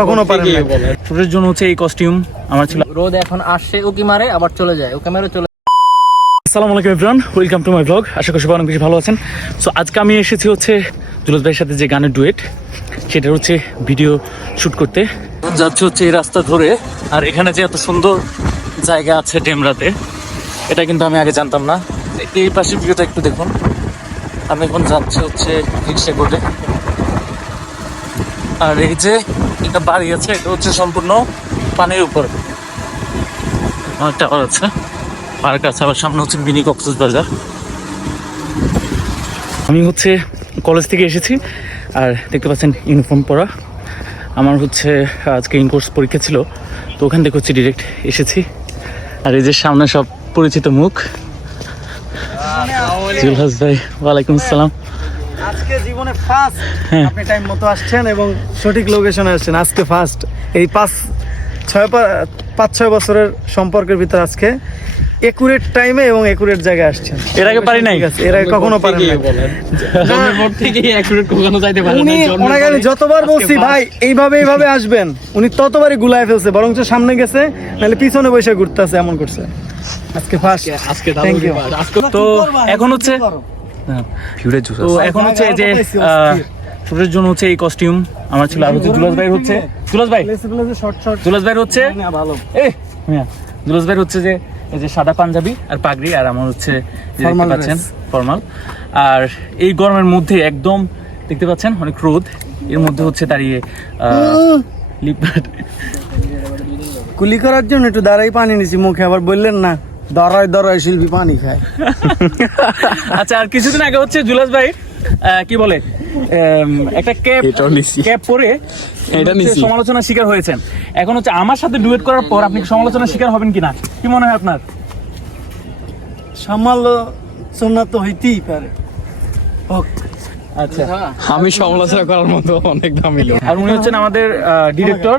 কখনো পারেন না। শুটের জন্য হচ্ছে এই কস্টিউম আমার ছিল। রোদ এখন আসছে, উকি মারে আবার চলে যায়, উকি মারে চলে। আসসালামু আলাইকুম everyone, welcome to my blog. আশা করি সবাই অনেক বেশি ভালো আছেন। সো আজকে আমি এসেছি হচ্ছে জুলুস ভাইয়ের সাথে যে গানের ডুয়েট, সেটা হচ্ছে ভিডিও শ্যুট করতে যাচ্ছে হচ্ছে এই রাস্তা ধরে। আর এখানে যে এত সুন্দর জায়গা আছে ডেমরাতে, এটা কিন্তু আমি আগে জানতাম না। এই পাশের ভিডিওটা একটু দেখুন। আমি এখন যাচ্ছি হচ্ছে রিক্সা করে। আর এই যে একটা বাড়ি আছে, এটা হচ্ছে সম্পূর্ণ পানির উপর। টাওয়ার আছে, পার্ক আছে, আবার সামনে হচ্ছে মিনি কক্সবাজার। আমি হচ্ছে কলেজ থেকে এসেছি আর দেখতে পাচ্ছেন ইউনিফর্ম পরা। আমার হচ্ছে আজকে ইনকোর্স পরীক্ষা ছিল, তো ওখান থেকে হচ্ছে ডিরেক্ট এসেছি। আর এই যে সামনে সব পরিচিত মুখ। জুলহাস ভাই, ওয়ালাইকুম আসসালাম। আজকে জীবনে ফার্স্ট আপনি টাইম মতো আসছেন এবং সঠিক লোকেশনে আসছেন। আজকে ফার্স্ট এই 5-6 বছরের সম্পর্কের ভিতর আজকে একুরেট টাইমে এবং একুরেট জায়গায় আসছেন। এর আগে পারি নাই, এর আগে কখনো পারেন না। ওনাকে আমি যতবার বলছি ভাই এইভাবে আসবেন, উনি ততবারই গুলায় ফেলছে, বরঞ্চ সামনে গেছে, নাহলে পিছনে বসে ঘুরতেছে, এমন করছে। আজকে ফার্স্ট, আজকে থ্যাংক ইউ। তো এখন হচ্ছে তো এখন হচ্ছে এই যে শুটের জন্য হচ্ছে এই কস্টিউম আমার ছিল। আর হচ্ছে জুলহাস ভাই হচ্ছে জুলহাস ভাই হচ্ছে ভালো জুলহাস ভাই হচ্ছে যে এই যে সাদা পাঞ্জাবি আর পাগড়ি, আর আমার হচ্ছে যে দেখতে পাচ্ছেন ফর্মাল। আর এই গরমের মধ্যে একদম দেখতে পাচ্ছেন অনেক রোদ, এর মধ্যে হচ্ছে দাঁড়িয়ে লিপবাট কুলি করার জন্য একটু দাঁড়াই পানি নিছি মুখে, আবার বললেন না দরায় শিল্পী পানি খায়। আচ্ছা, আর কিছুদিন আগে হচ্ছে জুলহাস ভাই কি বলে একটা ক্যাপ পরে সমালোচনার শিকার হয়েছেন। এখন হচ্ছে আমার সাথে ডুয়েট করার পর আপনি সমালোচনার শিকার হবেন কিনা, কি মনে হয় আপনার? সমালোচনা তো হইতেই পারে। আচ্ছা, আমি সমালোচনা করার মতো অনেক দামি লোক। আর উনি হচ্ছেন আমাদের ডিরেক্টর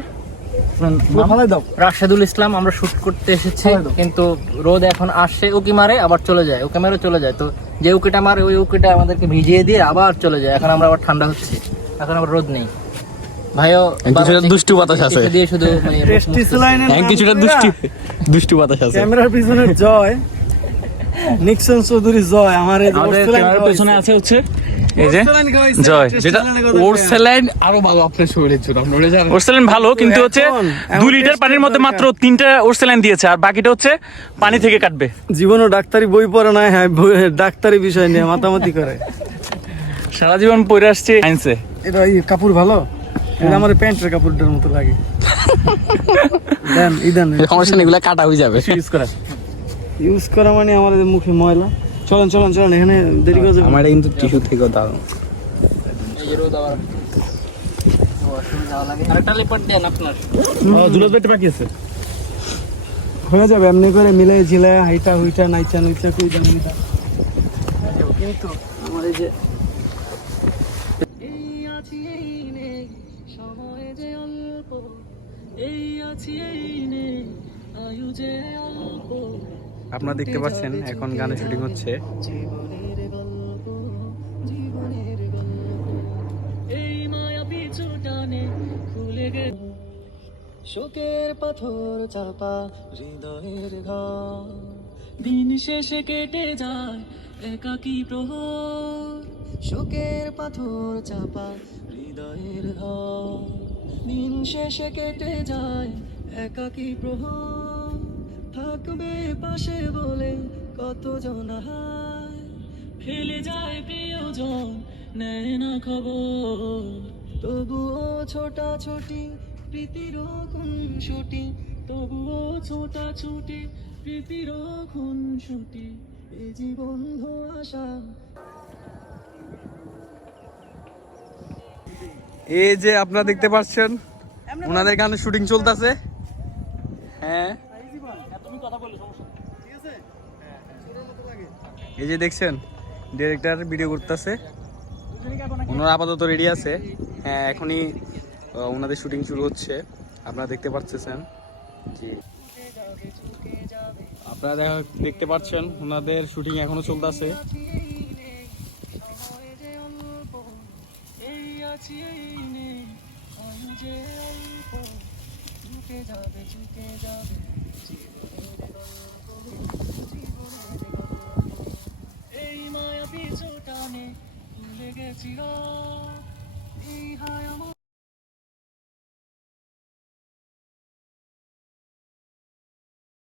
রাশেদুল ইসলাম। আমরা শুট করতে এসেছি, কিন্তু রোদ এখন আসছে, উকি মারে আবার চলে যায়, উকি মারে চলে যায়। তো যে উকিটা মারে ওই উকিটা আমাদেরকে ভিজিয়ে দিয়ে আবার চলে যায়। এখন আমরা আবার ঠান্ডা হচ্ছে, এখন আবার রোদ নেই। ভাইও কিছুটা দুষ্টু বাতাস আছে, দিয়ে শুধু কিছুটা দুষ্টু বাতাস আছে। ক্যামেরার পিছনে জয়, নিক্সন চৌধুরী জয়। আমার এই ক্যামেরার পেছনে আছে হচ্ছে এই যে জয়, যেটা ওরসেলাইন আরো ভালো আপনার শরীরের জন্য। আপনি ওটা জানেন ওরসেলাইন ভালো, কিন্তু হচ্ছে 2 লিটার পানির মধ্যে মাত্র 3টা ওরসেলাইন দিয়েছে, আর বাকিটা হচ্ছে পানি থেকে কাটবে। জীবনও ডাক্তারি বই পড়ে না, হ্যাঁ ডাক্তারি বিষয় নিয়ে মাতামাতি করে। সারা জীবন পড়ে আসছে সায়েন্সে। এটা এই কাপড় ভালো, এটা আমার প্যান্টের কাপড়টার মতো লাগে। দেন সমস্যা নেই, এগুলা কাটা হয়ে যাবে। ইউজ করা মানে আমার মুখে ময়লা। চলেন এখানে দেরি করে যাবে। আমার কিন্তু টিস্যু থেকে দাও। আরেকটা লেপার দেন আপনার। জুলহাস ভাই বাকি আছে, হয়ে যাবে এমনি করে মিলে ঝিলে হাইটা হুইটা নাইচা কই জানি না। কিন্তু আমার এই যে আপনারা দেখতে পাচ্ছেন এখন গানের শুটিং হচ্ছে। শোকের পাথর চাপা হৃদয়ের ঘর, দিন শেষে কেটে যায় একাকী প্রহর। শোকের পাথর চাপা হৃদয়ের ঘর, দিন শেষে কেটে যায় একাকী প্রহর। থাকবে পাশে বলে কতজন হায়, ফেলে যায় প্রিয়জন, নেয় না খবর। তবুও ছোটাছুটি প্রীতির খুনসুটি, তবুও ছোটাছুটি প্রীতির খুনসুটি, এই জীবন ধোঁয়াশা। এই যে আপনারা দেখতে পাচ্ছেন ওনাদের গানের শুটিং চলতেছে। হ্যাঁ, এই যে দেখছেন ডিরেক্টর ভিডিও করতেছে। ওনারা আপাতত রেডি আছে। হ্যাঁ, এখনই ওনাদের শুটিং শুরু হচ্ছে, আপনারা দেখতে পাচ্ছেন। জি, আপনারা দেখতে পাচ্ছেন ওনাদের শুটিং এখনো চলতেছে। এই আছি এই নেই, আমি যে যাবে চুকে যাবে এই মায়া পিছু টানে ভুলে গেছি এই হায় আমার